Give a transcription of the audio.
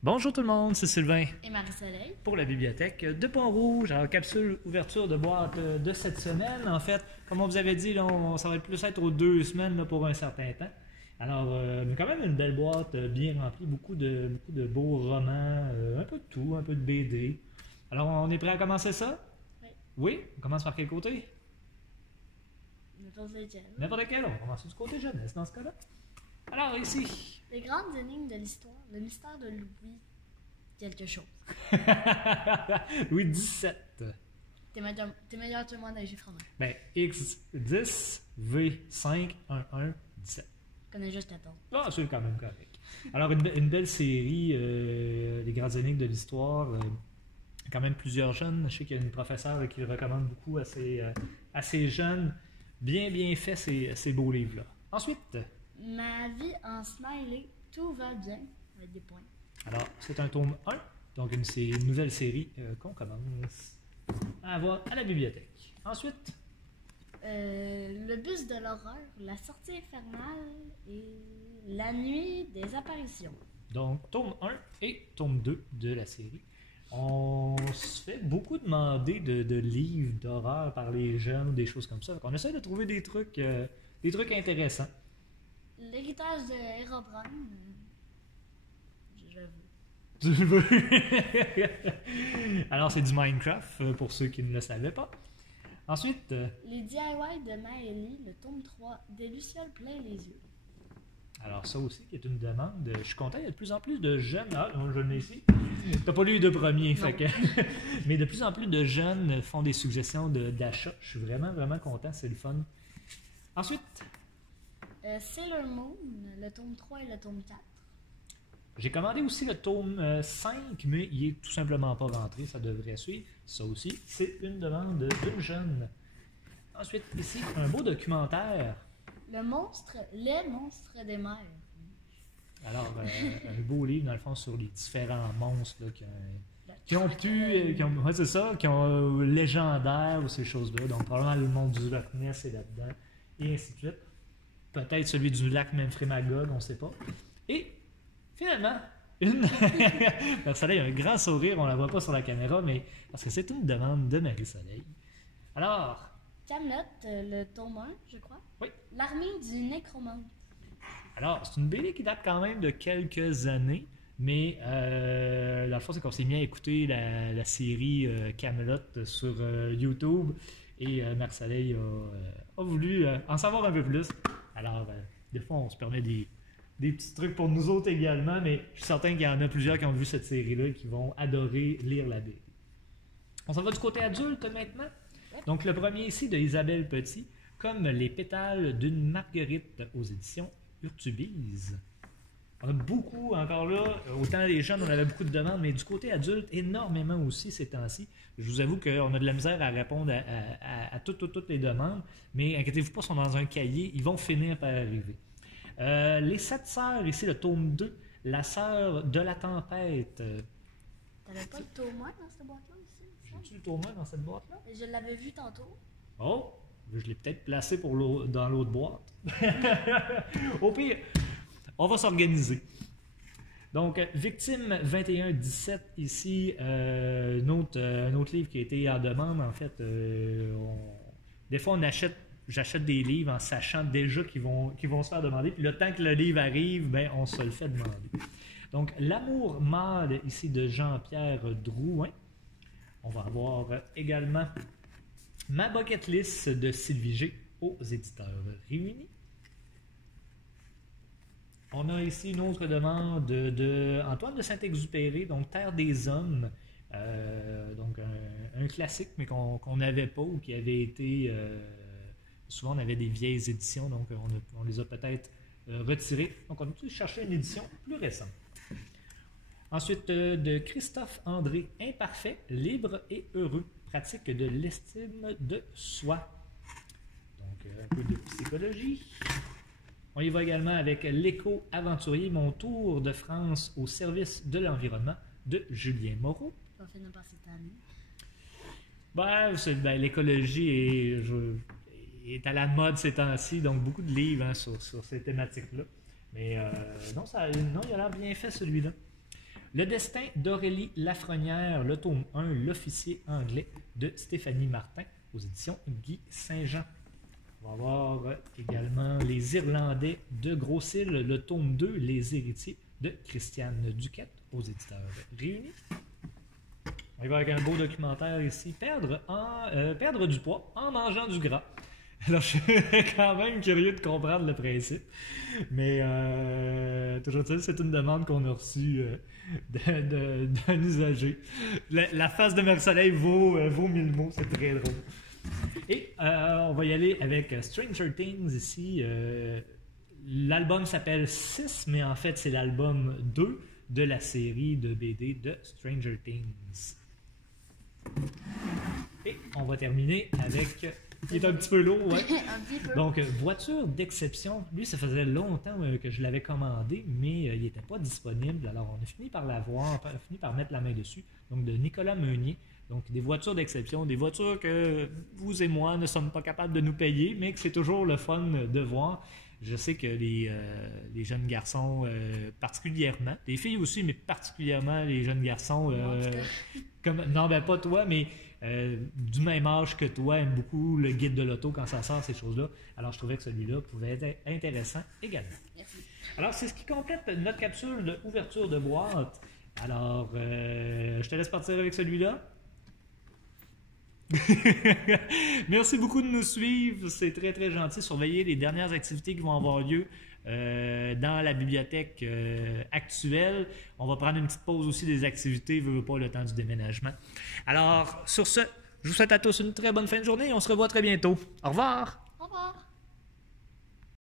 Bonjour tout le monde, c'est Sylvain Et Marie-Soleil. pour la bibliothèque de Pont-Rouge. Alors, capsule ouverture de boîte de cette semaine. En fait, comme on vous avait dit, là, ça va plus être aux 2 semaines là, pour un certain temps. Alors, mais quand même une belle boîte bien remplie, beaucoup de beaux romans, un peu de tout, un peu de BD. Alors, on est prêt à commencer ça? Oui. Oui? On commence par quel côté? N'importe lequel. N'importe quel, on va commencer du côté jeunesse dans ce cas-là. Alors, ici. Les grandes énigmes de l'histoire. Le mystère de Louis quelque chose. Louis XVII. T'es meilleur que moi dans les chiffres romains. Ben, X10, V5, 11, 17. Je connais juste 14. Ah, c'est quand même correct. Alors, une belle série, les grandes énigmes de l'histoire. Quand même plusieurs jeunes. Je sais qu'il y a une professeure qui le recommande beaucoup à ses jeunes. Bien fait, ces beaux livres-là. Ensuite, Ma vie en smiley, tout va bien. Avec des points. alors, c'est un tome 1. Donc, une nouvelle série qu'on commence à avoir à la bibliothèque. Ensuite, Le bus de l'horreur, la sortie infernale et la nuit des apparitions. donc, tome 1 et tome 2 de la série. On se fait beaucoup demander de livres d'horreur par les jeunes, des choses comme ça. Donc, on essaie de trouver des trucs intéressants. L'héritage de Herobrine. J'avoue. Tu veux? Alors, c'est du Minecraft, pour ceux qui ne le savaient pas. Ensuite, Les DIY de Maëlie, le tome 3, des lucioles plein les yeux. alors ça aussi qui est une demande. Je suis content, il y a de plus en plus de jeunes. Ah, non, je l'ai ici. T'as pas lu les deux premiers, fait que... Mais de plus en plus de jeunes font des suggestions d'achat. Je suis vraiment content, c'est le fun. Ensuite, Sailor Moon, le tome 3 et le tome 4. j'ai commandé aussi le tome 5, mais il est tout simplement pas rentré, ça devrait suivre. Ça aussi, c'est une demande d'une jeune. Ensuite, ici, un beau documentaire. Les monstres des mers. Alors, un beau livre, dans le fond, sur les différents monstres là, qui ont ouais, c'est ça, qui ont légendaire ou ces choses-là. Donc, probablement le monde du Loch Ness est là-dedans, et ainsi de suite. Peut-être celui du lac Memphremagog, on ne sait pas. Et, finalement, Marie-Soleil a un grand sourire, on ne la voit pas sur la caméra, mais parce que c'est une demande de Marie-Soleil. Alors, Camelot, le tome 1, je crois. oui. L'armée du nécromante. Alors, c'est une BD qui date quand même de quelques années, mais dans le fond, c'est qu'on s'est mis à écouter la série Camelot sur YouTube, et Marie-Soleil a voulu en savoir un peu plus. Alors, des fois, on se permet des petits trucs pour nous autres également, mais je suis certain qu'il y en a plusieurs qui ont vu cette série-là et qui vont adorer lire la BD. On s'en va du côté adulte maintenant. Donc, le premier ici de Isabelle Petit, Comme les pétales d'une marguerite aux éditions Urtubise. On a beaucoup, encore là, autant les jeunes, on avait beaucoup de demandes, mais du côté adulte, énormément aussi ces temps-ci. Je vous avoue qu'on a de la misère à répondre à toutes les demandes, mais inquiétez-vous pas, ils sont dans un cahier, ils vont finir par arriver. Les 7 sœurs, ici, le tome 2, La sœur de la tempête. T'avais pas le tome 1 dans cette boîte-là aussi? J'ai-tu le tome 1 dans cette boîte-là? Je l'avais vu tantôt. Oh, je l'ai peut-être placé dans l'autre boîte. Au pire, on va s'organiser. Donc, Victime 21-17, ici, un autre livre qui a été en demande. En fait, des fois, j'achète des livres en sachant déjà qu'ils vont se faire demander. Puis le temps que le livre arrive, ben, on se le fait demander. Donc, L'amour mâle, ici, de Jean-Pierre Drouin. On va avoir également Ma bucket list de Sylvie G aux éditeurs réunis. On a ici une autre demande de Antoine de Saint-Exupéry, donc Terre des Hommes, donc un classique, mais qu'on n'avait pas ou qui avait été... souvent, on avait des vieilles éditions, donc on les a peut-être retirées. Donc, on a dû chercher une édition plus récente. Ensuite, de Christophe André, Imparfait, libre et heureux, pratique de l'estime de soi. Donc, un peu de psychologie. On y va également avec L'éco-aventurier, mon tour de France au service de l'environnement de Julien Moreau. On va finir par cette année. L'écologie est à la mode ces temps-ci, donc beaucoup de livres sur ces thématiques-là. Mais non, il a l'air bien fait celui-là. Le destin d'Aurélie Lafrenière, le tome 1, L'officier anglais de Stéphanie Martin, aux éditions Guy Saint-Jean. On va voir également Les Irlandais de Grossil, le tome 2, Les héritiers de Christiane Duquette, aux éditeurs Réunis. On y va avec un beau documentaire ici, perdre du poids en mangeant du gras. Alors, je suis quand même curieux de comprendre le principe. Mais, toujours dit, c'est une demande qu'on a reçue d'un usager. La face de Marie-Soleil vaut 1000 mots, c'est très drôle. Et on va y aller avec Stranger Things ici. L'album s'appelle 6, mais en fait, c'est l'album 2 de la série de BD de Stranger Things. Et on va terminer avec... Il est un petit peu lourd, ouais. Un petit peu. Donc, voiture d'exception. Lui, ça faisait longtemps que je l'avais commandé, mais il n'était pas disponible. Alors, on a fini par l'avoir, on a fini par mettre la main dessus. Donc, de Nicolas Meunier. Donc, des voitures d'exception, des voitures que vous et moi ne sommes pas capables de nous payer, mais que c'est toujours le fun de voir. Je sais que les jeunes garçons, particulièrement, les filles aussi, mais particulièrement les jeunes garçons, non, ben pas toi, mais du même âge que toi, aiment beaucoup le guide de l'auto quand ça sort, ces choses-là. Alors, je trouvais que celui-là pouvait être intéressant également. Merci. Alors, c'est ce qui complète notre capsule d'ouverture de boîte. Alors, je te laisse partir avec celui-là. Merci beaucoup de nous suivre, c'est très très gentil. Surveillez les dernières activités qui vont avoir lieu dans la bibliothèque actuelle. On va prendre une petite pause aussi des activités, veux pas le temps du déménagement. Alors sur ce, je vous souhaite à tous une très bonne fin de journée et on se revoit très bientôt. Au revoir! Au revoir.